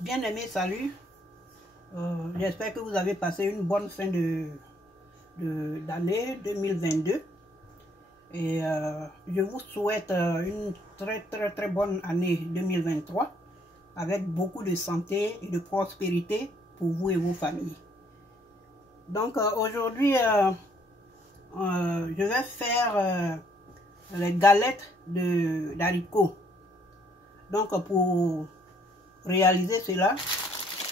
Bien-aimés, salut. J'espère que vous avez passé une bonne fin d'année 2022. Et je vous souhaite une très bonne année 2023 avec beaucoup de santé et de prospérité pour vous et vos familles. Donc aujourd'hui, je vais faire les galettes d'haricots. Donc pour réaliser cela,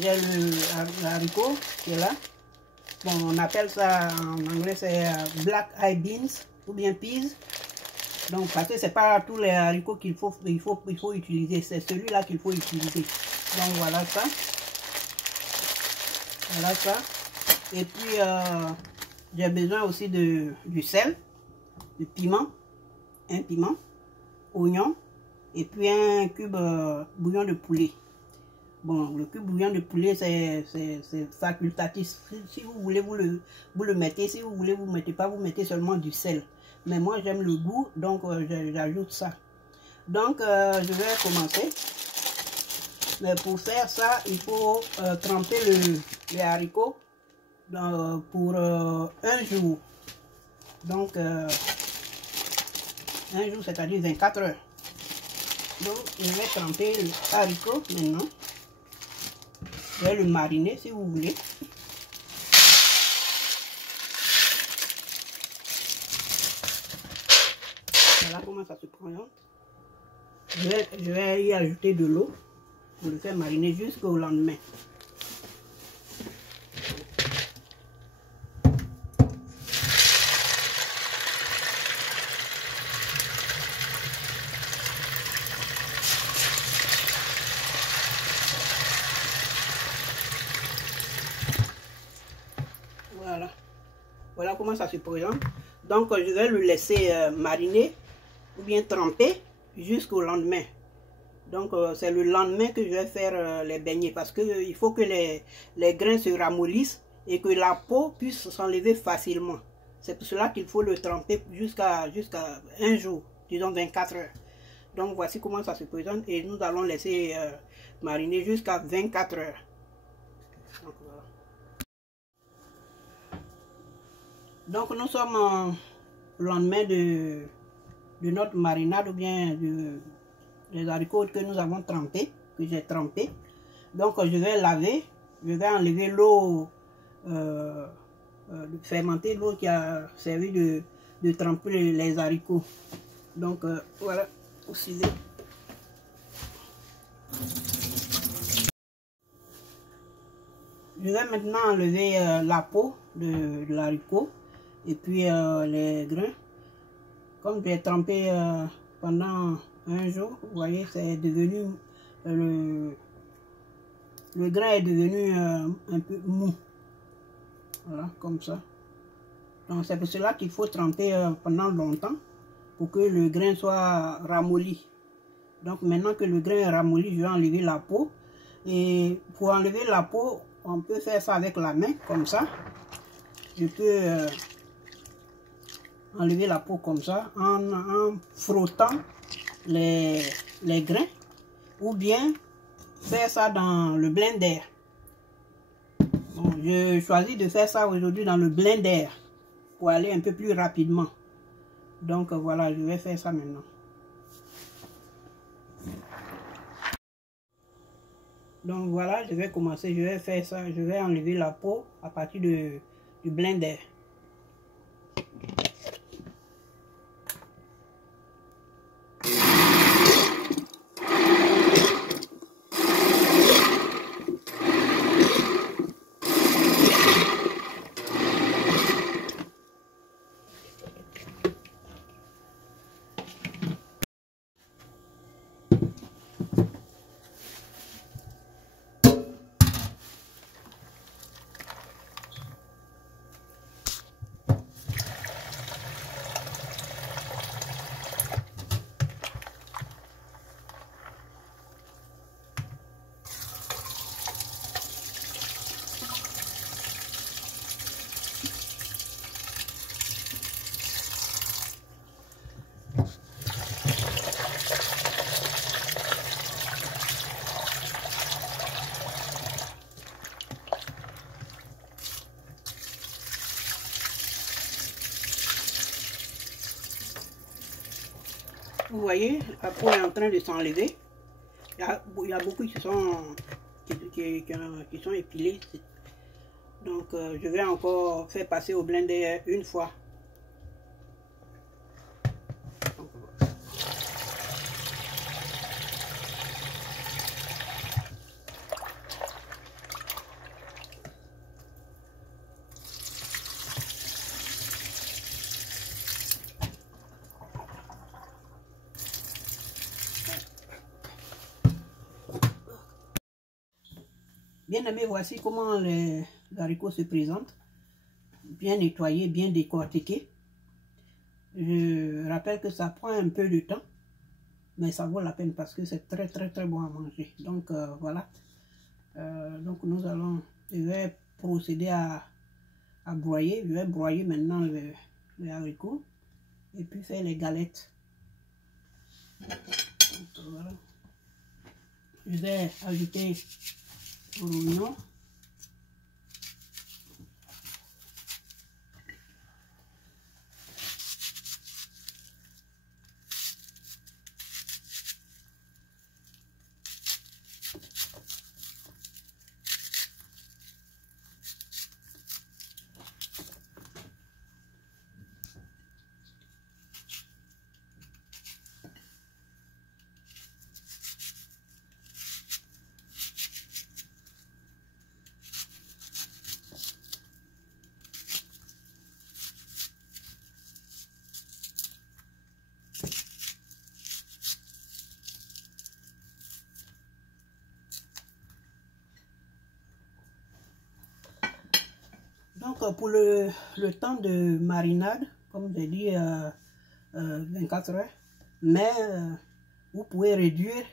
j'ai le haricot qui est là. Bon, on appelle ça en anglais, c'est black eye beans ou bien peas. Donc parce que c'est pas tous les haricots qu'il faut utiliser, c'est celui-là qu'il faut utiliser. Donc voilà ça. Voilà ça. Et puis j'ai besoin aussi du sel, du piment, un piment, oignon et puis un cube bouillon de poulet. Bon, le cube bouillon de poulet, c'est facultatif. Si vous voulez, vous le mettez. Si vous voulez, vous ne mettez pas, vous mettez seulement du sel. Mais moi, j'aime le goût, donc j'ajoute ça. Donc, je vais commencer. Mais pour faire ça, il faut tremper les haricots pour un jour. Donc, un jour, c'est-à-dire 24 heures. Donc, je vais tremper les haricots maintenant. Je vais le mariner si vous voulez. Voilà comment ça se présente. Je vais y ajouter de l'eau pour le faire mariner jusqu'au lendemain. Voilà comment ça se présente. Donc je vais le laisser mariner ou bien tremper jusqu'au lendemain. Donc c'est le lendemain que je vais faire les beignets parce que il faut que les grains se ramollissent et que la peau puisse s'enlever facilement. C'est pour cela qu'il faut le tremper jusqu'à un jour, disons 24 heures. Donc voici comment ça se présente et nous allons laisser mariner jusqu'à 24 heures. Donc, voilà. Donc nous sommes le lendemain de notre marinade ou bien des haricots que nous avons trempés, que j'ai trempés. Donc je vais laver, je vais enlever l'eau fermentée, l'eau qui a servi de tremper les haricots. Donc voilà, vous suivez. Je vais maintenant enlever la peau de l'haricot. Et puis les grains, comme j'ai trempé pendant un jour, vous voyez, c'est devenu, le grain est devenu un peu mou. Voilà, comme ça. Donc c'est pour cela qu'il faut tremper pendant longtemps, pour que le grain soit ramolli. Donc maintenant que le grain est ramolli, je vais enlever la peau. Et pour enlever la peau, on peut faire ça avec la main, comme ça. Je peux enlever la peau comme ça en frottant les grains ou bien faire ça dans le blender. Bon, je choisis de faire ça aujourd'hui dans le blender pour aller un peu plus rapidement. Donc voilà, je vais faire ça maintenant. Donc voilà, je vais commencer, je vais faire ça, je vais enlever la peau à partir du blender. vous voyez, la peau est en train de s'enlever. Il y a beaucoup qui sont épilés. Donc, je vais encore faire passer au blender une fois. Bien aimé, voici comment les haricots se présentent. Bien nettoyés, bien décortiqués. Je rappelle que ça prend un peu de temps, mais ça vaut la peine parce que c'est très bon à manger. Donc voilà. Donc je vais procéder à broyer. Je vais broyer maintenant les haricots et puis faire les galettes. Donc, voilà. Je vais ajouter l'oignon. Donc pour le temps de marinade, comme j'ai dit, 24 heures, mais vous pouvez réduire,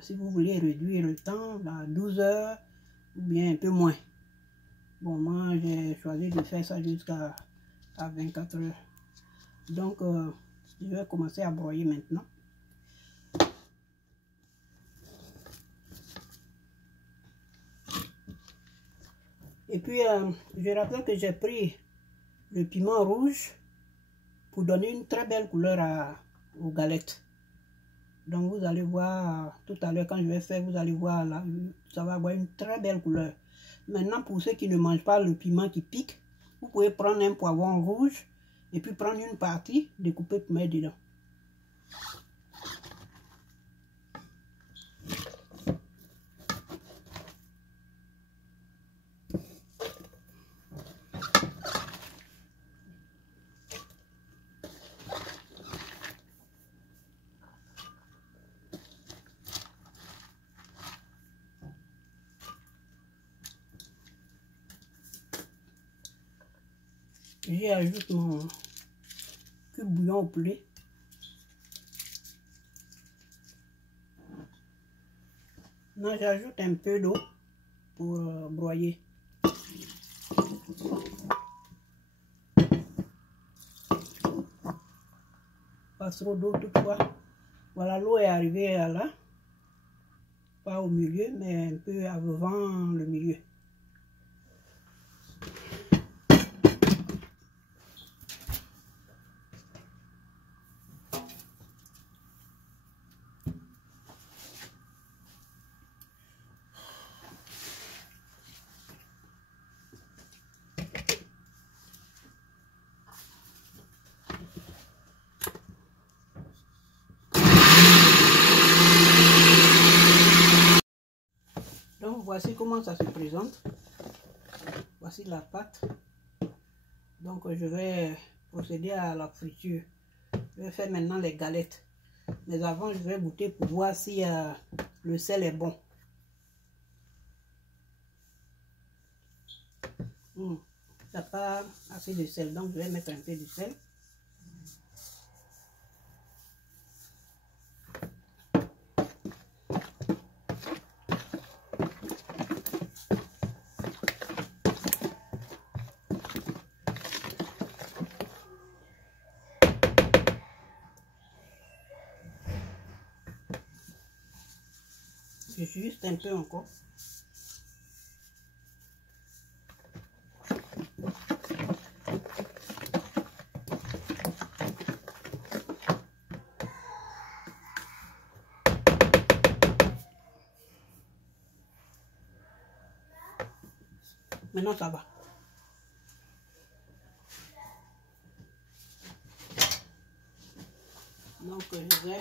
si vous voulez réduire le temps, à 12 heures ou bien un peu moins. Bon, moi j'ai choisi de faire ça jusqu'à 24 heures. Donc je vais commencer à broyer maintenant. Et puis, je rappelle que j'ai pris le piment rouge pour donner une très belle couleur aux galettes. Donc, vous allez voir tout à l'heure quand je vais faire, vous allez voir là, ça va avoir une très belle couleur. Maintenant, pour ceux qui ne mangent pas le piment qui pique, vous pouvez prendre un poivron rouge et puis prendre une partie, découper pour mettre dedans. J'ajoute mon cube bouillon au poulet. Maintenant, j'ajoute un peu d'eau pour broyer. Pas trop d'eau toutefois. Voilà, l'eau est arrivée là. Pas au milieu, mais un peu avant le milieu. Donc voici comment ça se présente. Voici la pâte. Donc je vais procéder à la friture. Je vais faire maintenant les galettes. Mais avant je vais goûter pour voir si le sel est bon. Il n'y a pas assez de sel, donc je vais mettre un peu de sel. Juste un peu encore. Maintenant, ça va. Donc, je vais...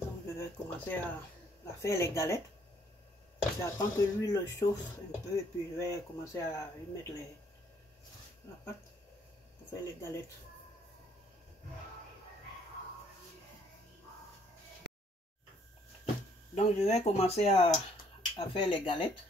Donc, je vais commencer à faire les galettes. J'attends que l'huile chauffe un peu et puis je vais commencer à y mettre la pâte pour faire les galettes. Donc je vais commencer à faire les galettes.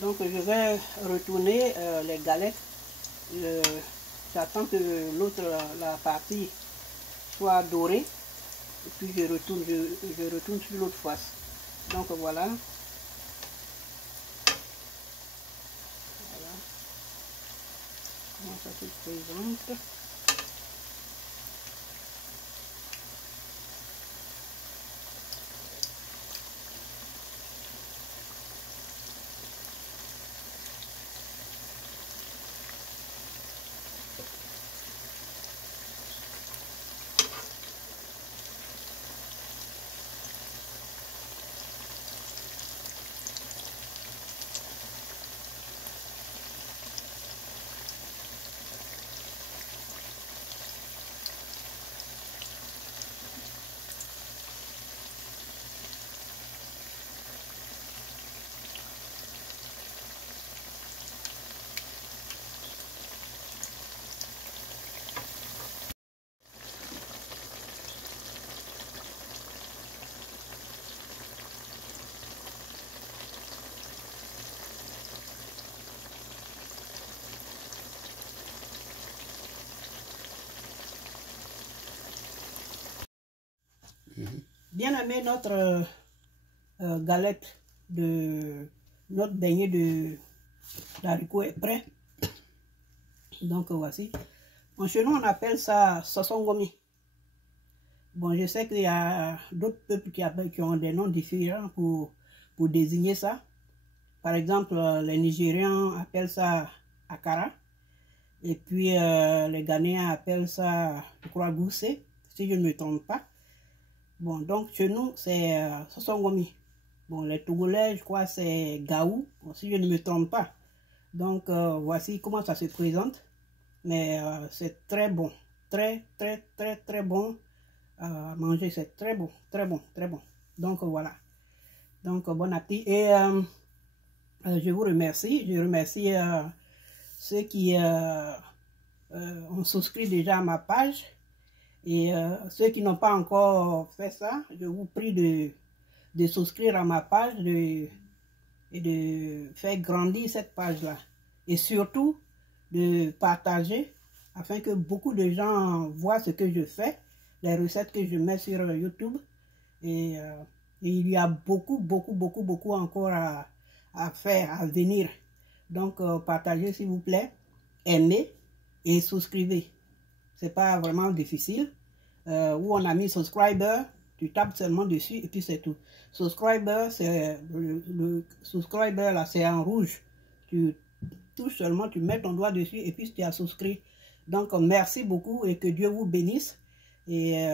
Donc je vais retourner les galettes. J'attends que l'autre, la partie soit dorée. Et puis je retourne sur l'autre face. Donc voilà. Voilà. Comment ça se présente. Bien aimé, notre galette de notre beignet d'haricots est prêt. Donc voici. En chez nous on appelle ça sosongomi. Bon, je sais qu'il y a d'autres peuples qui ont des noms différents pour désigner ça. Par exemple, les Nigérians appellent ça akara. Et puis les Ghanéens appellent ça, je crois, goussé, si je ne me trompe pas. Bon, donc chez nous, c'est sosongomi. Bon, les Togolais, je crois, c'est gaou, bon, si je ne me trompe pas. Donc, voici comment ça se présente. Mais c'est très bon. Très bon à manger. C'est très bon, très bon, très bon. Donc, voilà. Donc, bon appétit. Et je vous remercie. Je remercie ceux qui ont souscrit déjà à ma page. Et ceux qui n'ont pas encore fait ça, je vous prie de souscrire à ma page et de faire grandir cette page-là. Et surtout, de partager afin que beaucoup de gens voient ce que je fais, les recettes que je mets sur YouTube. Et il y a beaucoup encore à faire, à venir. Donc, partagez s'il vous plaît, aimez et souscrivez. C'est pas vraiment difficile. Où on a mis subscriber, tu tapes seulement dessus et puis c'est tout. Subscriber, c'est le subscriber là, c'est en rouge. Tu touches seulement, tu mets ton doigt dessus et puis tu as souscrit. Donc, merci beaucoup et que Dieu vous bénisse. Et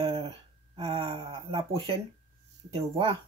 à la prochaine. Au revoir.